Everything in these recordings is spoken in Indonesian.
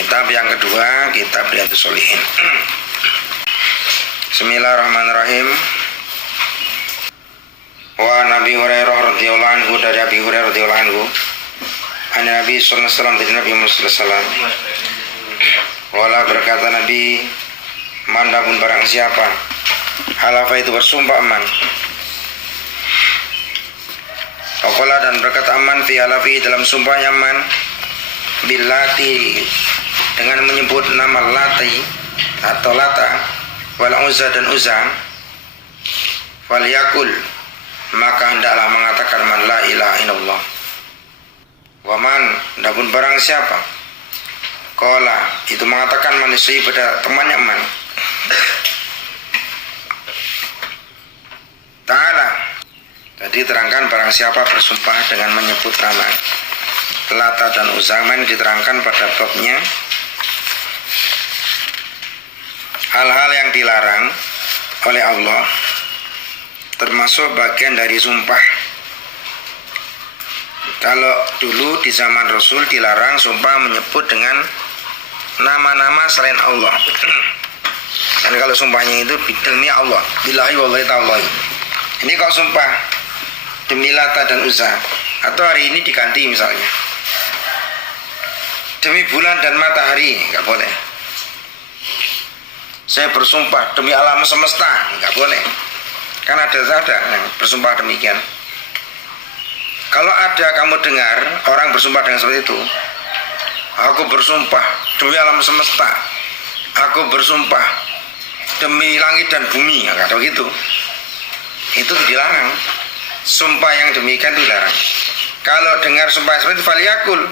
Kitab yang kedua, kitab Riyadhus Shalihin. Bismillahirrahmanirrahim. Wa Nabi Hurairah radhiyallahu anhu, dari Abi Hurairah radhiyallahu anhu, an Nabi sallallahu alaihi wasallam, dari Nabi Muhammad sallallahu alaihi wasallam. Wala, berkata Nabi, mandapun barang siapa halafa itu bersumpah aman, Faqala, dan berkata aman fi halafi, dalam sumpahnya aman, billati, dengan menyebut nama Lati atau Lata, wal Uzza, dan Uzza, falyakul, maka hendaklah mengatakan man la ilaha illallah. Waman, adapun barang siapa qala, itu mengatakan manusia pada temannya man, ta'ala, jadi terangkan barang siapa bersumpah dengan menyebut nama Lata dan Uzza, diterangkan pada babnya hal-hal yang dilarang oleh Allah, termasuk bagian dari sumpah. Kalau dulu di zaman Rasul dilarang sumpah menyebut dengan nama-nama selain Allah. Dan kalau sumpahnya itu demi Allah, billahi wallahi ta'ala. Ini kalau sumpah demi Lata dan Uzza, atau hari ini diganti misalnya demi bulan dan matahari, nggak boleh. Saya bersumpah demi alam semesta, nggak boleh. Karena ada yang bersumpah demikian. Kalau ada kamu dengar orang bersumpah dengan seperti itu, aku bersumpah demi alam semesta, aku bersumpah demi langit dan bumi, nggak ada begitu. Itu dilarang. Sumpah yang demikian dilarang. Kalau dengar sumpah seperti itu, faliyakul,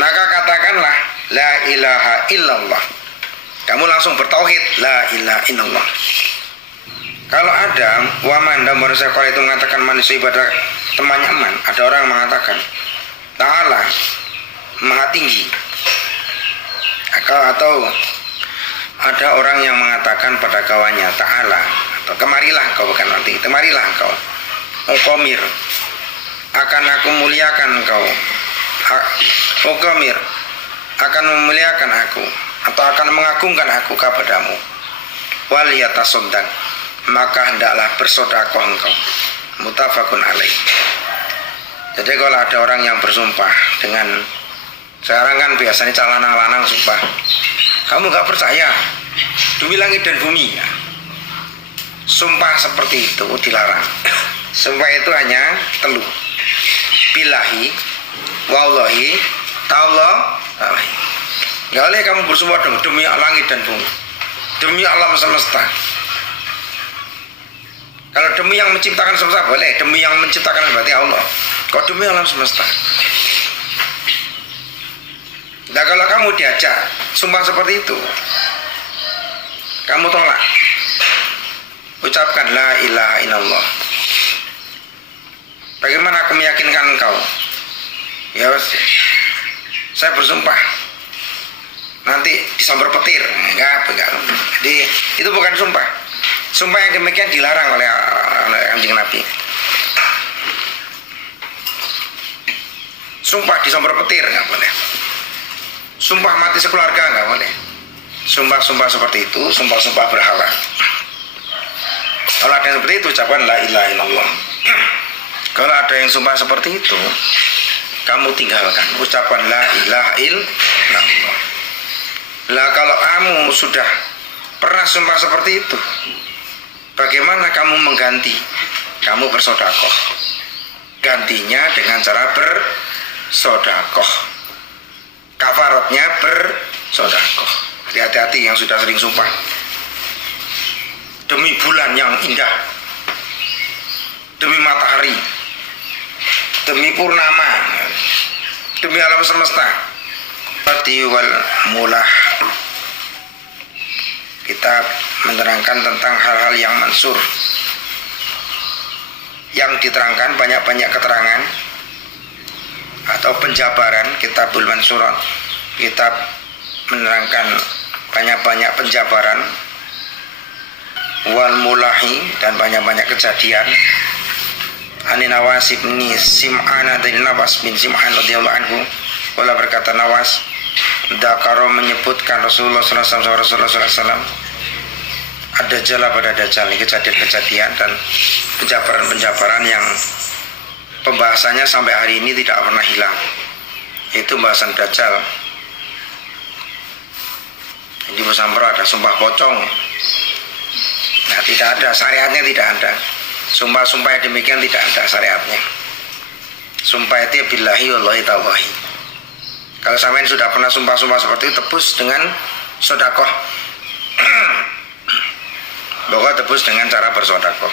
maka katakanlah la ilaha illallah. Kamu langsung bertauhid, la ilaha illallah. Kalau ada waman, dan manusia kalau itu mengatakan manusia pada temannya aman, ada orang mengatakan ta'ala, maha tinggi. Atau ada orang yang mengatakan pada kawannya ta'ala, atau kemarilah kau, bukan nanti, kemarilah kau, uqamir, akan aku muliakan kau, uqamir, akan memuliakan aku, atau akan mengagungkan aku kepadamu, waliyatasoddaq, maka hendaklah bersedekah engkau, muttafaqun alaih. Jadi kalau ada orang yang bersumpah dengan, sekarang kan biasanya lanang-lanang sumpah, kamu gak percaya demi langit dan bumi, ya. Sumpah seperti itu dilarang. Sumpah itu hanya telu, billahi, wallahi, ta'ala. Gak boleh kamu bersumpah demi langit dan bumi, demi alam semesta. Kalau demi yang menciptakan semesta boleh, demi yang menciptakan berarti Allah. Kok demi alam semesta? Nah, kalau kamu diajak sumpah seperti itu, kamu tolak, ucapkan la ilaha illallah. Bagaimana aku meyakinkan engkau? Ya, saya bersumpah nanti disambar petir, enggak. Jadi itu bukan sumpah. Sumpah yang demikian dilarang oleh Kanjeng Nabi. Sumpah disambar petir enggak boleh. Sumpah mati sekeluarga enggak boleh. Sumpah-sumpah seperti itu, sumpah-sumpah berhala. Kalau ada yang seperti itu, ucapkan la ilaha illallah. Kalau ada yang sumpah seperti itu, kamu tinggalkan, ucapkan la ilaha illallah. Lah kalau kamu sudah pernah sumpah seperti itu, bagaimana kamu mengganti? Kamu bersedekah. Gantinya dengan cara bersedekah. Kafaratnya bersedekah. Hati-hati yang sudah sering sumpah demi bulan yang indah, demi matahari, demi purnama, demi alam semesta. Wal mulah, kita menerangkan tentang hal-hal yang mansur, yang diterangkan banyak-banyak keterangan atau penjabaran. Kitabul Mansurat, kitab menerangkan banyak-banyak penjabaran. Wal mulahi, dan banyak-banyak kejadian. Ani Nawas bin Sim'an, dari Nawas bin Sim'an radhiyallahu anhu, wala berkata Nawas, Dakaro menyebutkan Rasulullah SAW ada jala pada dajjal. Ini kejadian-kejadian dan penjabaran-penjabaran yang pembahasannya sampai hari ini tidak pernah hilang. Itu pembahasan dajjal. Ini Musampro ada sumpah pocong. Nah, tidak ada syariatnya, tidak ada. Sumpah-sumpah yang demikian tidak ada syariatnya. Sumpah itu billahi wallahi tallahi. Kalau sampean sudah pernah sumpah-sumpah seperti itu, tebus dengan sedekah. Bahwa tebus dengan cara bersedekah.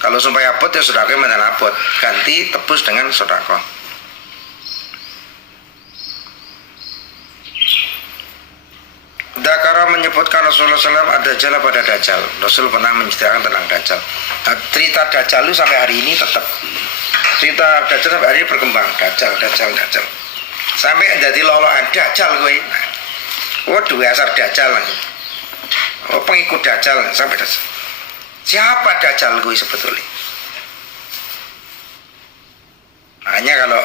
Kalau sumpah abot ya sedekah menan abot, ganti tebus dengan sedekah. Dakara menyebutkan Rasulullah SAW ada jala pada dajjal. Rasul pernah menceritakan tentang dajjal. Nah, cerita dajjal itu sampai hari ini tetap. Cerita dajjal sampai hari ini berkembang. Dajjal. Sampai jadi loloan dajjal gue. Waduh, asar dajjal. Oh, pengikut dajjal sampai dajjal. Siapa dajjal gue sebetulnya? Hanya kalau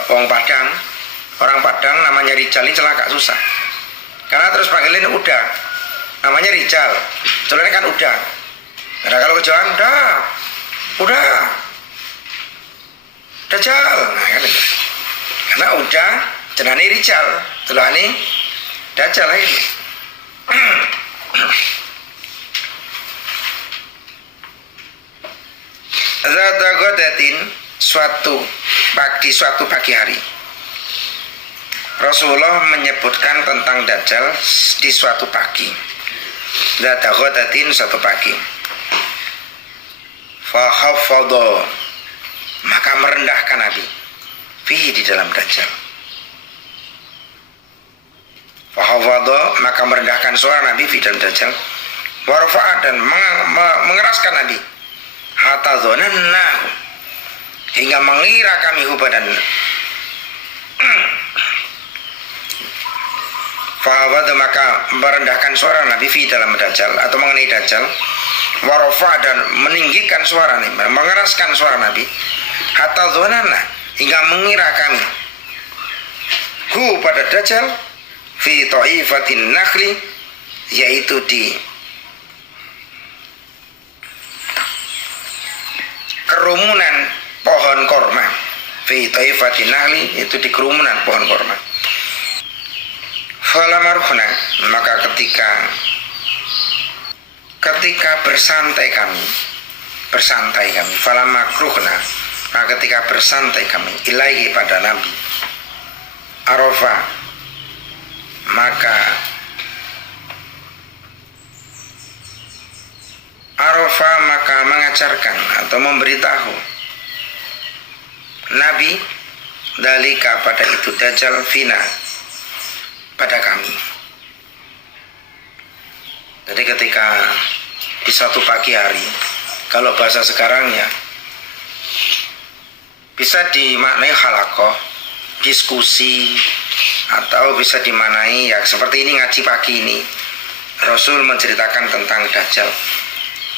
orang Padang namanya Rijal ini celaka susah. Karena terus panggilin udah, namanya Rijal, celana kan udah. Nah kalau kejawan udah, Dajjal. Nah kan itu. Karena udah, jenani Rijal, celana Dajjal lagi. Zata godatin suatu pagi hari. Rasulullah menyebutkan tentang dajjal di suatu pagi. Zata ghadatin suatu pagi. Fa hafadha, maka merendahkan Nabi fihi di dalam dajjal. Fa hafadha, maka merendahkan suara Nabi fi dalam dajjal. Wa rafa'a, dan mengeraskan Nabi. Hatta dzananna, hingga mengira kami hubadan. Fahawad, maka merendahkan suara Nabi fi dalam dajjal atau mengenai dajjal. Warofa, dan meninggikan suara Nabi, mengeraskan suara Nabi. Hatta dzananna, hingga mengira kami pada dajjal fi ta'ifatin nakhli, yaitu di kerumunan pohon korma. Fi ta'ifatin nakhli, itu di kerumunan pohon korma. Falamaruhna, maka ketika bersantai kami, falamakruhna, maka ketika bersantai kami ilaihi pada Nabi, Arafa, maka mengajarkan atau memberitahu Nabi dalika pada itu dajjal fina, pada kami. Jadi ketika di satu pagi hari, kalau bahasa sekarangnya bisa dimaknai halakoh, diskusi, atau bisa dimaknai ya seperti ini ngaji pagi ini. Rasul menceritakan tentang dajjal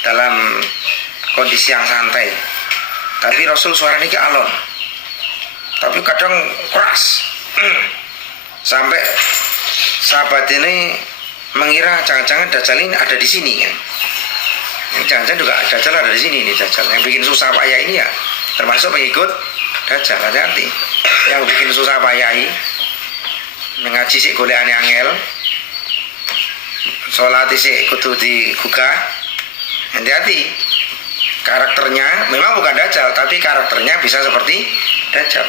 dalam kondisi yang santai. Tapi Rasul suaranya ke alon, tapi kadang keras. Sampai sahabat ini mengira jangan-jangan dajjal ini ada di sini kan. Jangan-jangan juga dajjal ada di sini, ini dajjal. Yang bikin susah payah ini ya termasuk pengikut dajjal. Hati-hati. Yang bikin susah payah ini ngaji sik golekane angel, sholat sik kudu digugah. Hati-hati. Karakternya memang bukan dajjal, tapi karakternya bisa seperti dajjal.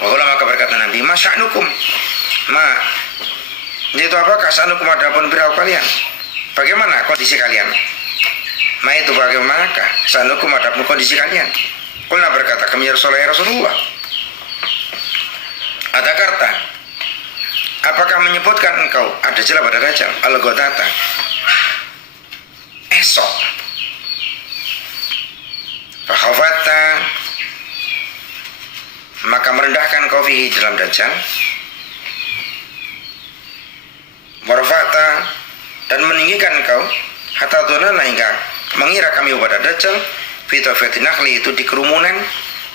Wahula, maka berkata Nabi, masya'nukum, itu apa? Kasa'nukum, adapun berau kalian, bagaimana kondisi kalian? Itu bagaimanakah sa'nukum, adapun kondisi kalian? Kulna, berkata kami, ya Rasulullah, ada kata, apakah menyebutkan engkau ada jala pada dajjal? Al-Ghadata, esok. Fakhafata, maka merendahkan kau fihi dalam dajjal. Warfata, dan meninggikan kau hatta dzananna, hingga mengira kami pada dajjal fi ta'ifatin nakhli, itu di kerumunan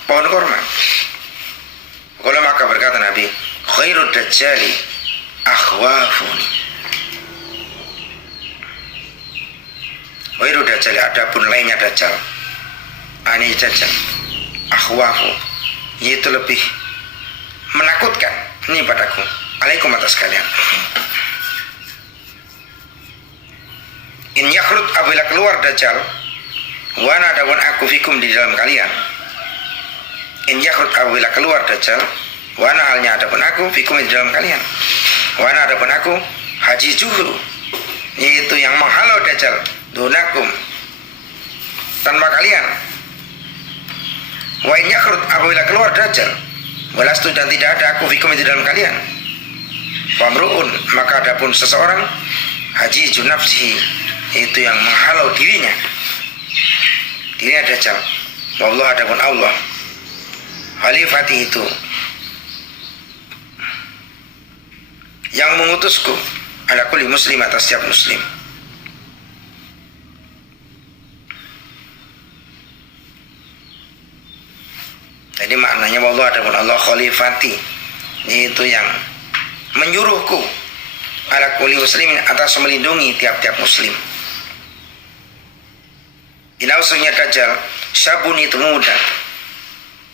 pohon korma. Maka berkata Nabi, ghairu dajjali akhwafuni. Ghairu dajjali, adapun lainnya dajjal, ani dajjal, akhwafu, yaitu lebih menakutkan ini padaku, alaikum atas kalian. In yakhrut, apabila keluar dajjal, wa ana adapun aku fikum di dalam kalian. In yakhrut, apabila keluar dajjal, wa ana halnya adapun aku fikum di dalam kalian. Wa ana adapun aku hajijuhu, yaitu yang menghalau dajjal, dunakum, tanpa kalian. Wa in yakhrut, apabila keluar dajjal, walastu, dan tidak ada aku fikum di dalam kalian. Famruun, maka adapun seseorang hajiju nafsihi, itu yang menghalau dirinya dajjal. Wallah, adapun Allah khalifati, itu yang mengutusku ala kulli muslim, atas setiap muslim. Jadi maknanya wallah, adapun Allah khalifati, itu yang menyuruhku ala kulli muslimin, atas melindungi tiap-tiap muslim. Inausnya dajjal syabun, itu muda,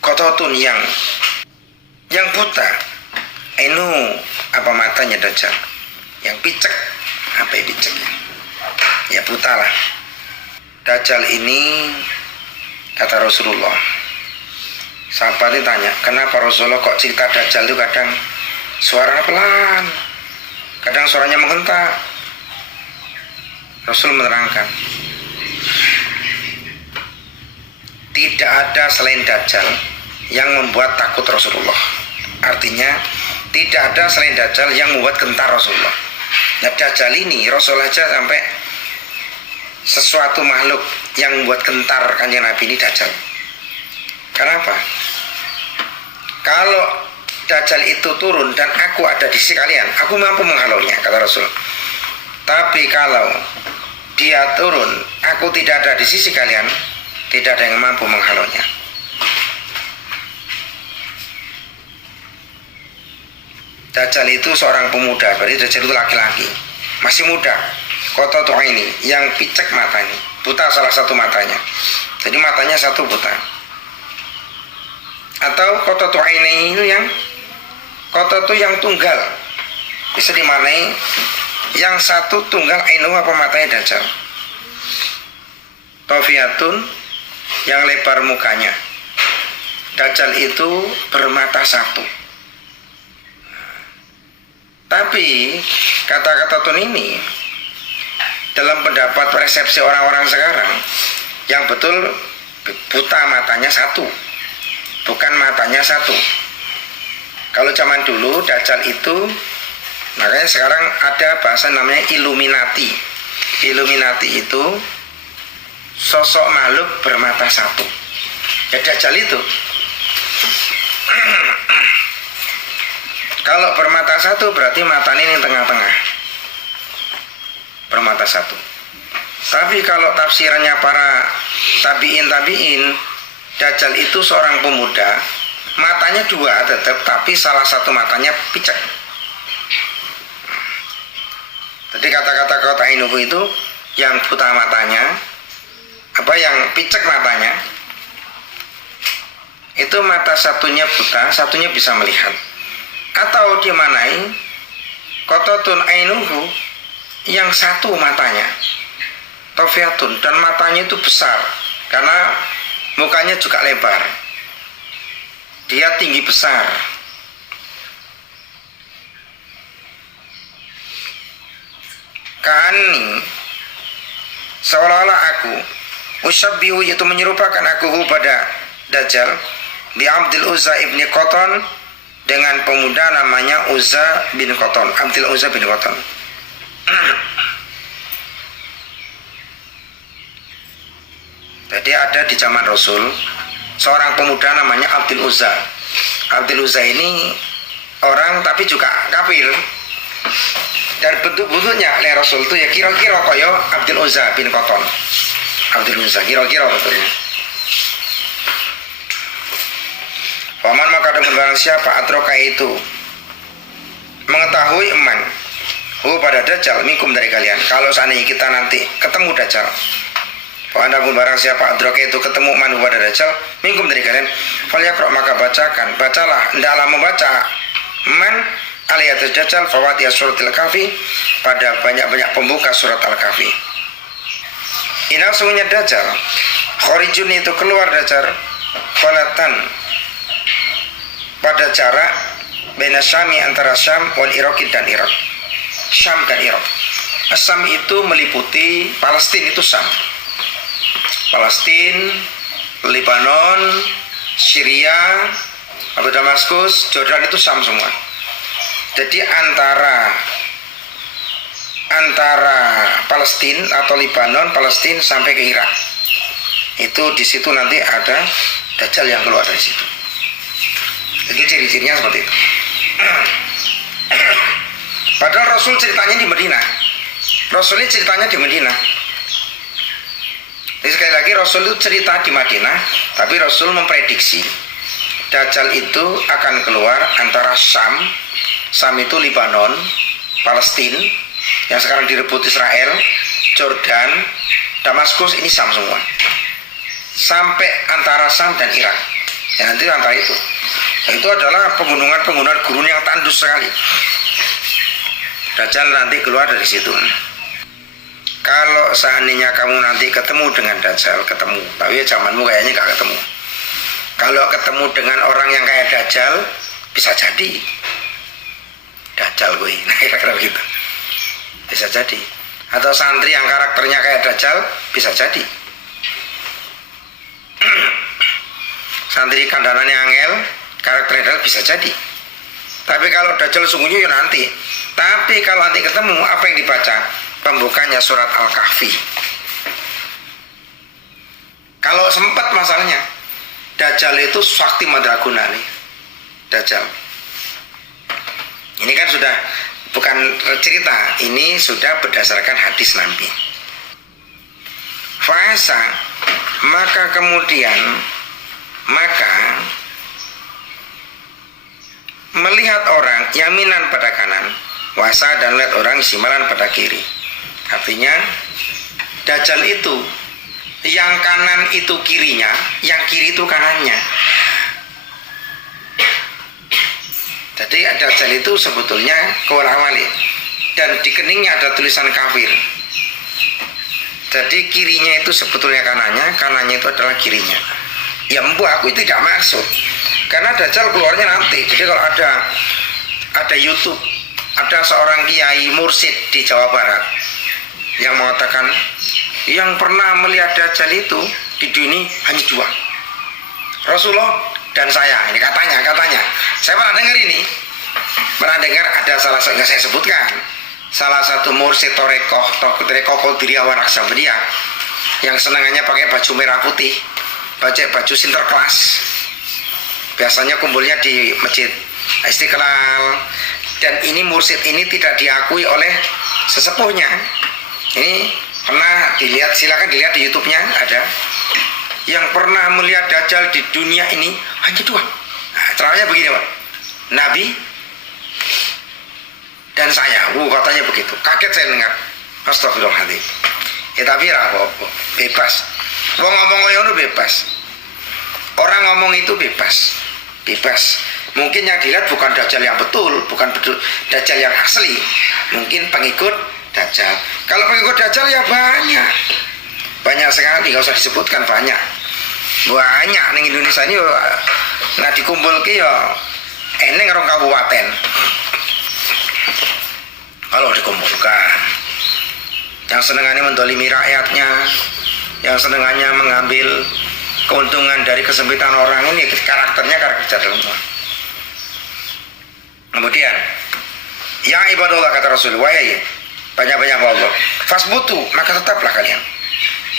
kototun, yang buta, enu, apa matanya dajjal, yang picek, apa ya picek ya buta lah. Dajjal ini, kata Rasulullah, sahabat ditanya, kenapa Rasulullah kok cerita dajjal itu kadang suara pelan, kadang suaranya menghentak? Rasul menerangkan, tidak ada selain dajjal yang membuat takut Rasulullah. Artinya tidak ada selain dajjal yang membuat gentar Rasulullah. Nah, dajjal ini Rasul aja sampai sesuatu makhluk yang membuat gentar kanjeng Nabi ini dajjal. Kenapa? Kalau dajjal itu turun dan aku ada di sisi kalian, aku mampu menghalaunya, kata Rasul. Tapi kalau dia turun, aku tidak ada di sisi kalian, tidak ada yang mampu menghalaunya. Dajjal itu seorang pemuda, berarti dajjal itu laki-laki, masih muda. Qotatu aini, yang picek matanya, buta salah satu matanya. Jadi matanya satu buta. Atau qotatu aini itu yang qotatu yang tunggal, bisa dimaknai yang satu tunggal ainu, apa matanya dajjal. Tofiatun, yang lebar mukanya. Dajjal itu bermata satu. Tapi kata-kata tun ini dalam pendapat persepsi orang-orang sekarang, yang betul buta matanya satu, bukan matanya satu. Kalau zaman dulu dajjal itu, makanya sekarang ada bahasa namanya Illuminati. Illuminati itu sosok makhluk bermata satu. Ya dajjal itu kalau bermata satu berarti matanya ini tengah-tengah, bermata satu. Tapi kalau tafsirannya para tabiin, dajjal itu seorang pemuda, matanya dua tetap, tapi salah satu matanya picek. Jadi kata-kata kota inubu itu yang buta matanya, apa yang picek matanya, itu mata satunya buta, satunya bisa melihat. Atau dimanai qototun ainuhu, yang satu matanya tofiatun, dan matanya itu besar karena mukanya juga lebar, dia tinggi besar. Kani, seolah-olah aku usabbihu, yaitu menyerupakan aku pada dajjal, bi Abdul Uzza ibni Qoton, dengan pemuda namanya Uzza bin Qoton, Abdul Uzza bin Qoton. Jadi ada di zaman Rasul seorang pemuda namanya Abdul Uzza. Abdul Uzza ini orang tapi juga kafir, dan bentuk-bentuknya oleh Rasul itu ya kira-kira kaya Abdul Uzza bin Qoton. Abdul Uzza kira-kira betulnya. Paman maka ada barang siapa atroka itu mengetahui pada Dajjal minkum dari kalian. Kalau seandainya kita nanti ketemu Dajjal, anda pun barang siapa adraka itu ketemu pada Dajjal minkum dari kalian, falyaqra, maka bacalah, hendaklah membaca aliyat Dajjal fawatiha suratil kahfi, pada banyak-banyak pembuka surat Al-Kahfi. Inna sungguhnya Dajjal khorijun itu keluar Dajjal falatan pada jarak baina Syami, antara Syam wal Iraq dan Irak. Syam dan Irak. Syam itu meliputi Palestina, itu Syam. Palestina, Lebanon, Syria, Damaskus, Jordan, itu Syam semua. Jadi antara Palestina atau Lebanon, Palestina sampai ke Irak. Itu di situ nanti ada Dajjal yang keluar dari situ. Jadi ciri-cirinya seperti itu. Padahal Rasul ceritanya di Madinah. Rasul ini ceritanya di Madinah. Jadi sekali lagi Rasul itu cerita di Madinah, tapi Rasul memprediksi Dajjal itu akan keluar antara Syam itu Lebanon, Palestina yang sekarang direbut Israel, Jordan, Damaskus, ini Syam semua. Sampai antara Syam dan Irak. Ya, nanti antara itu. Itu adalah pegunungan gurun yang tandus sekali. Dajjal nanti keluar dari situ. Kalau seandainya kamu nanti ketemu dengan Dajjal, tapi ya zamanmu kayaknya gak ketemu. Kalau ketemu dengan orang yang kayak Dajjal, bisa jadi Dajjal gue. Nah, kira-kira begitu. Bisa jadi. Atau santri yang karakternya kayak Dajjal, bisa jadi. Santri kandanannya angel, karakternya Dajjal, bisa jadi. Tapi kalau Dajjal sungguhnya ya nanti. Tapi kalau nanti ketemu, apa yang dibaca? Pembukanya surat Al-Kahfi. Kalau sempat masalahnya, Dajjal itu sakti madraguna nih. Dajjal. Ini kan sudah bukan cerita, ini sudah berdasarkan hadis Nabi. Fasa, maka kemudian melihat orang yaminan pada kanan, wasa, dan melihat orang simalan pada kiri. Artinya Dajjal itu yang kanan itu kirinya, yang kiri itu kanannya. Jadi Dajjal itu sebetulnya kewala-wali, dan di keningnya ada tulisan kafir. Jadi kirinya itu sebetulnya kanannya itu adalah kirinya. Ya aku itu tidak maksud, karena Dajjal keluarnya nanti. Jadi kalau ada YouTube, ada seorang kiai mursyid di Jawa Barat yang mengatakan yang pernah melihat Dajjal itu di dunia hanya dua, Rasulullah dan saya. Ini katanya saya pernah dengar ada salah satu yang saya sebutkan, salah satu mursyid Torekoh Qadiriyah Waraksamania yang senangannya pakai baju merah putih, baju sinterklas, biasanya kumpulnya di Masjid Istiqlal. Dan ini mursyid ini tidak diakui oleh sesepuhnya. Ini pernah dilihat, silakan dilihat di YouTube-nya, ada yang pernah melihat Dajjal di dunia ini hanya dua. Nah, ceramahnya begini, Pak. Nabi dan saya. Katanya begitu. Kaget saya dengar. Astagfirullahaladzim. Tapi apa-apa, bebas. Wong ngomong ngono bebas. Orang ngomong itu bebas. Mungkin yang dilihat bukan Dajjal yang betul, bukan Dajjal yang asli. Mungkin pengikut Dajjal. Kalau pengikut Dajjal ya banyak sekali, gak usah disebutkan, banyak ning Indonesia ini. Nah dikumpulke ya eneng rong kabupaten. Kalau dikumpulkan, yang senengannya mendolimi rakyatnya, yang senengannya mengambil keuntungan dari kesempitan orang, ini karakter Dajjal semua. Kemudian yang ibadullah, kata Rasul, wahai banyak-banyak Allah, fasbutu, maka tetaplah kalian.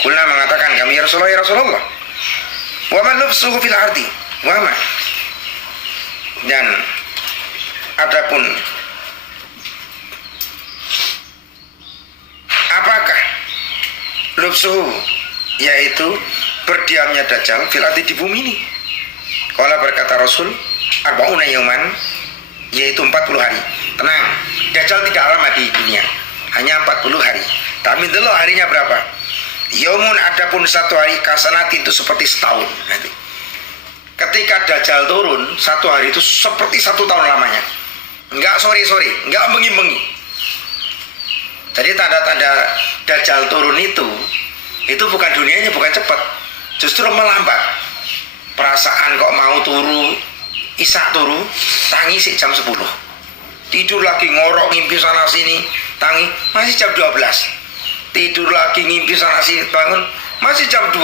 Kulna mengatakan kami, ya Rasulullah, wa man nafsuhu fil ardi wa ma, dan adapun apakah lubsuhu, yaitu berdiamnya Dajjal fil ardi, di bumi ini. Kalau berkata Rasul, arba'una yauman, yaitu 40 hari. Tenang, Dajjal tidak lama di dunia, hanya 40 hari. Tapi dulu harinya berapa? Yaumun, adapun satu hari kasanati itu seperti setahun. Nanti ketika Dajjal turun, satu hari itu seperti 1 tahun lamanya. Enggak sore-sore, enggak bengi-bengi. Jadi tanda-tanda Dajjal turun itu bukan dunianya, bukan cepat, justru melambat. Perasaan kok mau turu, isak turu, tangi sih jam 10. Tidur lagi ngorok ngimpi sana sini, tangi masih jam 12. Tidur lagi ngimpi sana sini, bangun masih jam 2.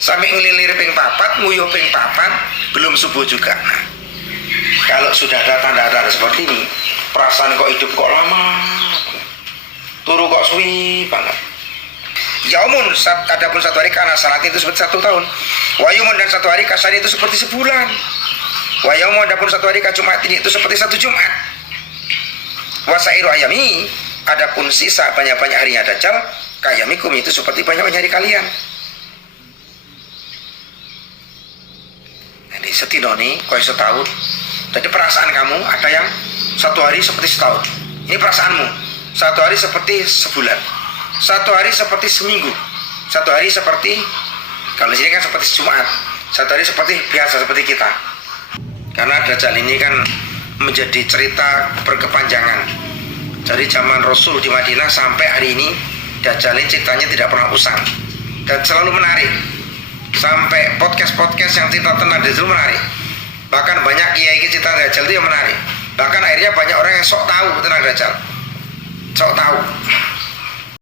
Sampai ngelilir ping papat, nguyuh ping papat, belum subuh juga. Nah, kalau sudah ada tanda-tanda seperti ini, perasaan kok hidup kok lama, turu kok suwi banget. Yaumun, adapun satu hari karena salat itu seperti 1 tahun. Wayumun, dan satu hari kasar itu seperti sebulan. Wayaumun, adapun satu hari kajumat ini itu seperti 1 Jumat. Wasairu ayami, adapun sisa banyak-banyak harinya Dajjal, kayamikum, itu seperti banyak-banyak hari kalian. Jadi setino nih, kau setahun. Jadi perasaan kamu ada yang satu hari seperti setahun. Ini perasaanmu. Satu hari seperti sebulan. Satu hari seperti seminggu. Satu hari seperti, kalau di sini kan seperti Jumat. Satu hari seperti biasa, seperti kita. Karena Dajjal ini kan menjadi cerita berkepanjangan. Dari zaman Rasul di Madinah sampai hari ini, Dajjal ini ceritanya tidak pernah usang dan selalu menarik. Sampai podcast-podcast yang cerita tentang Dajjal menarik. Bahkan banyak kiai cerita Dajjal itu yang menarik. Bahkan akhirnya banyak orang yang sok tahu tentang Dajjal. Sok tahu.